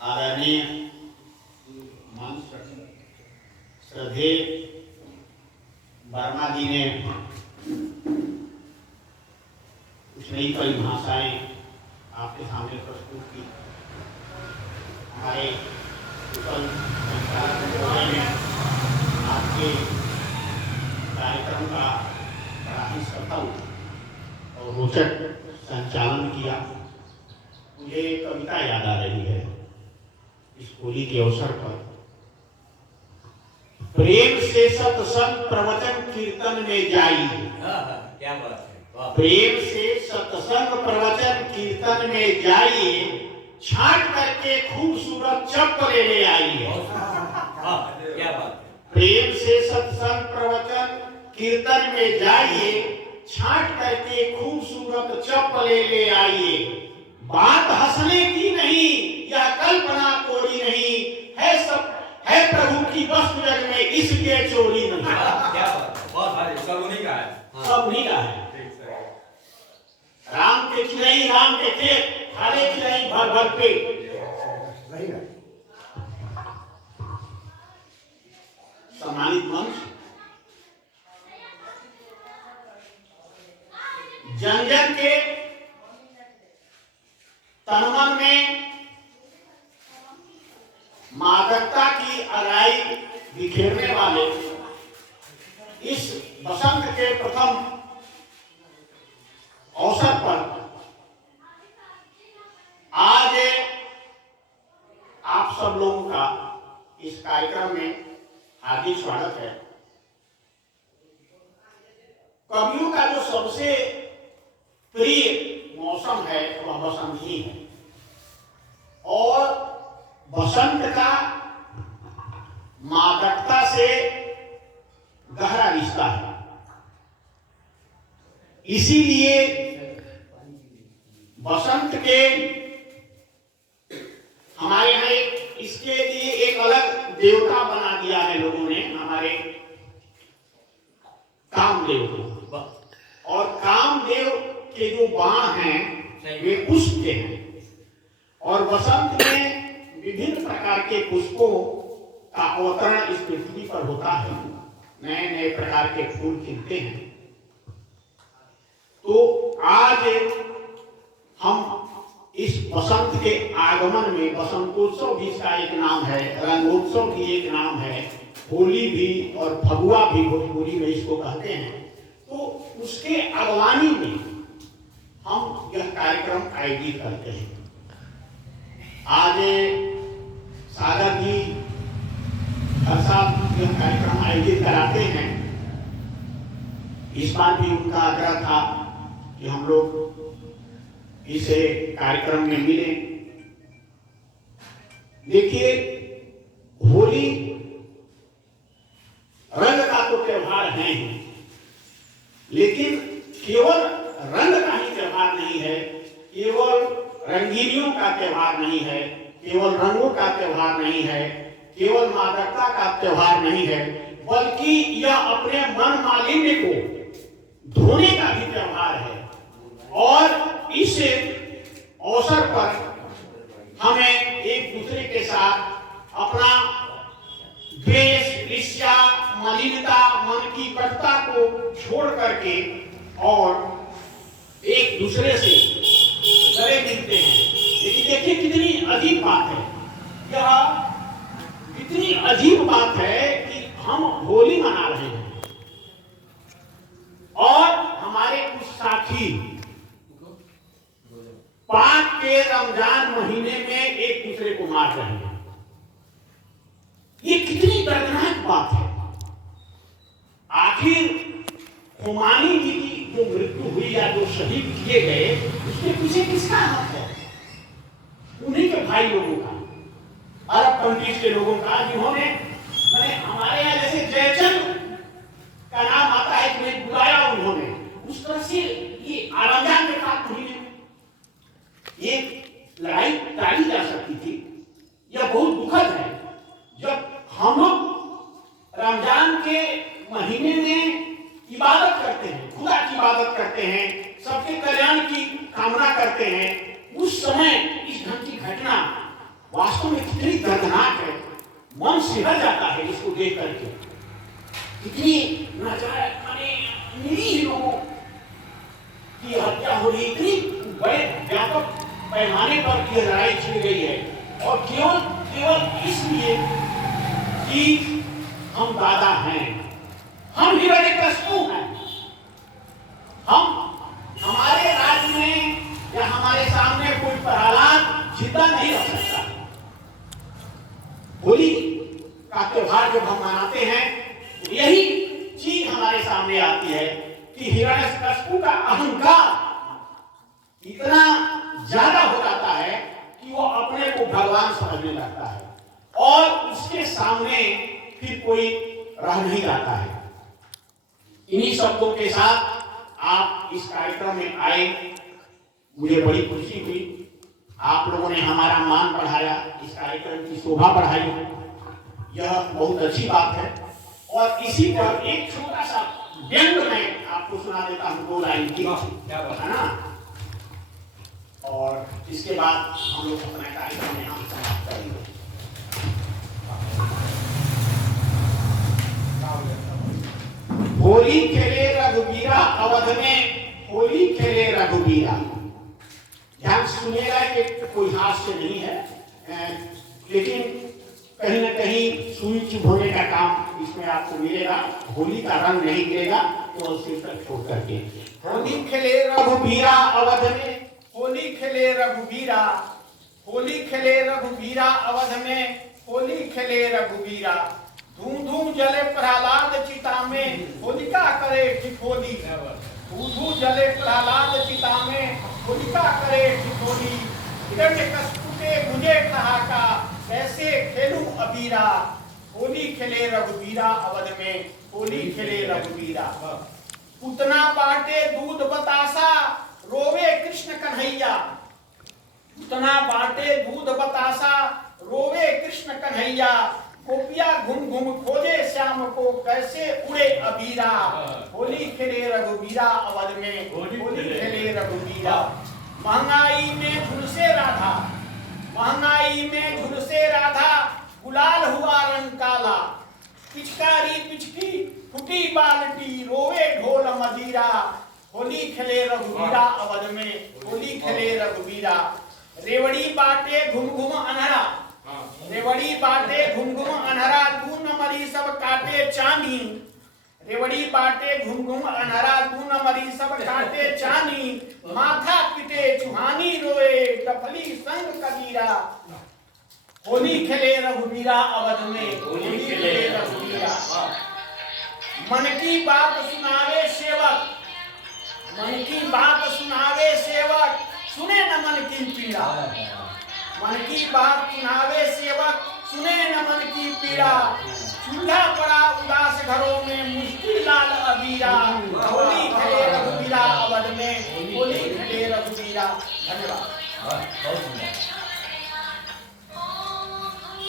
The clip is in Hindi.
आदरणीय श्रद्धेय वर्मा जी ने कुछ नई परिभाषाएं आपके सामने प्रस्तुत की। हमारे कुशल संचालक महोदय ने आपके कार्यक्रम का बड़ा ही सफल और रोचक संचालन किया। मुझे कविता याद आ रही है इस होली के अवसर पर। प्रेम से सत्संग प्रवचन कीर्तन में जाई। क्या बात है। प्रेम से सत्संग प्रवचन कीर्तन में जाइए, छाट करके खूबसूरत चप्पल ले आइए। क्या बात है। प्रेम से सत्संग प्रवचन कीर्तन में जाइए, छाट करके खूबसूरत चप्पल ले आइए। बात हंसने की नहीं, यह कल्पना कोरी नहीं है, सब है प्रभु की वस्तु जग में, इसलिए चोरी नहीं। क्या बात है। बहुत भारी, सब उन्हीं का है। सब उन्हीं का है। राम के चिड़ई राम के खेत, खाले चिड़ई भर भर पेट। सम्मानित मंच, जन जन के तन-मन में मादकता की अराई बिखेरने वाले इस बसंत के प्रथम अवसर पर आज आप सब लोगों का इस कार्यक्रम में हार्दिक स्वागत है। कवियों का जो सबसे प्रिय मौसम है वह बसंत ही है, और बसंत का मादकता से गहरा रिश्ता है। इसीलिए बसंत के हमारे यहाँ इसके लिए एक अलग देवता बना दिया है लोगों ने, हमारे कामदेव को। और कामदेव के जो बाण हैं वे पुष्प के हैं, और बसंत में विभिन्न प्रकार के पुष्पों का अवतरण इस पृथ्वी पर होता है। नए नए प्रकार के फूल खिलते हैं। तो आज हम इस बसंत के आगमन में, बसंतोत्सव भी इसका एक नाम है, रंगोत्सव भी एक नाम है, होली भी और फगुआ भी भोजपुरी में इसको कहते हैं। तो उसके अगवानी में हम यह कार्यक्रम आयोजित करते हैं। आज सागर जी हर साल यह कार्यक्रम आयोजित कराते हैं। इस बार भी उनका आग्रह था कि हम लोग इस कार्यक्रम में मिले। देखिए, होली रंग का तो त्योहार है ही, लेकिन केवल रंग का ही त्योहार नहीं है, केवल रंगीनियों का त्योहार नहीं है, केवल रंगों का त्योहार नहीं है, केवल मादकता का त्योहार नहीं है, बल्कि यह अपने मन मालिन्य को धोने का भी त्योहार है। और इस अवसर पर हमें एक दूसरे के साथ अपना द्वेष, ईर्ष्या, मलिनता, मन की कटुता को छोड़ करके और एक दूसरे से गले मिलते हैं। लेकिन देखिए कितनी अजीब बात है, यह इतनी अजीब बात है कि हम होली मना रहे हैं और हमारे कुछ साथी पाक के रमजान महीने में एक दूसरे को मार रहे हैं। ये कितनी दर्दनाक बात है। आखिर खुमानी जी की जो मृत्यु हुई या जो शहीद किए गए, उसके पीछे किसका हाथ है? उन्हीं के भाई लोगों का, अरब कंट्रीज के लोगों का, जिन्होंने मैंने हमारे यहाँ जैसे जयचंद का नाम आता है, तुम्हें बुलाया उन्होंने, उस तरह से ये रमजान के साथ महीने में ये लड़ाई टाली जा सकती थी। यह बहुत दुखद है। जब हम लोग रमजान के महीने में इबादत करते हैं, खुदा की इबादत करते हैं, सबके कल्याण की कामना करते हैं, उस समय इस ढंग की घटना वास्तव मन सिहर जाता है इसको देख करके। कितनी नाजायज माने निरीह लोगों की हत्या हो रही, इतनी बड़े व्यापक पैमाने पर यह लड़ाई छिड़ गई है, और केवल इसलिए कि हम दादा हैं, हम हिरण्यकशिपु हैं, हमारे राज्य में या हमारे सामने कोई प्रहलाद जिंदा नहीं रह सकता। होली का त्योहार जब हम मनाते हैं तो यही चीज हमारे सामने आती है कि हिरण्यकशिपु का अहंकार इतना ज्यादा हो जाता है कि वो अपने को भगवान समझने लगता है, और उसके सामने फिर कोई रह नहीं जाता है। इन्हीं शब्दों के साथ आप इस कार्यक्रम में आए, मुझे बड़ी खुशी हुई। आप लोगों ने हमारा मान बढ़ाया, इस कार्यक्रम की शोभा बढ़ाई, यह बहुत अच्छी बात है। और इसी पर एक छोटा सा व्यंग मैं आपको सुना देता हूँ, 2 लाइन की, है ना, और इसके बाद हम लोग अपना कार्यक्रम यहाँ समाप्त करेंगे। होली खेले रघुबीरा अवध में, होली खेले रघुबीरा। ध्यान सुनिएगा कि कोई हास्य नहीं है, लेकिन कहीं न कहीं सुई चुभ होने का काम इसमें आपको मिलेगा। होली का रंग नहीं मिलेगा तो शीर्षक छोड़ करके। होली खेले रघुबीरा अवध में, होली खेले रघुबीरा, होली खेले रघुबीरा अवध में, होली खेले रघुबीरा। धूम धूम जले प्रहलाद चिता में, होलिका करे ठिठोली। धूम धूम जले प्रहलाद चिता में, होलिका करे ठिठोली। हिरण्यकशिपु के मुझे ठहाका, कैसे खेलूं अबीरा। होली खेले रघुबीरा अवध में, होली खेले रघुबीरा। पूतना बाटे दूध बतासा, रोवे कृष्ण कन्हैया। पूतना बाटे दूध बतासा, रोवे कृष्ण कन्हैया। गोपिया घूम घूम खोजे श्याम को, कैसे उड़े अबीरा। होली खेले रघुबीरा अवध में, होली खेले रघुबीरा। महंगाई में झुलसे राधा, महंगाई में झुलसे राधा। गुलाल हुआ रंग काला, पिचकारी पिचकी फुटी बाल्टी। रोवे ढोल मजीरा। होली खेले रघुबीरा अवध में, होली खेले रघुबीरा। रेवड़ी बाटे घुम घुम अनहरा, रेवड़ी बाटे घुम घुम अनहरा। तू न मरी सब काटे चानी। रेवड़ी बाटे घुम घुम अनहरा, तू न मरी सब काटे चानी। माथा पिटे चुहानी रोए, टफली संग कबीरा। होली खेले रघुबीरा अवध में, होली खेले रघुबीरा। मन की बात सुनावे सेवक, मन की बात सुनावे सेवक। सुने न मन की पीड़ा, मन की बात सुनावे सेवक। सुने न मन की पीड़ा। चूल्हा पड़ा उदास घरों में, मुश्किल लाल अबीरा। होली खेले रघुबीरा अवध में, होली खेले रघुबीरा। धन्यवाद।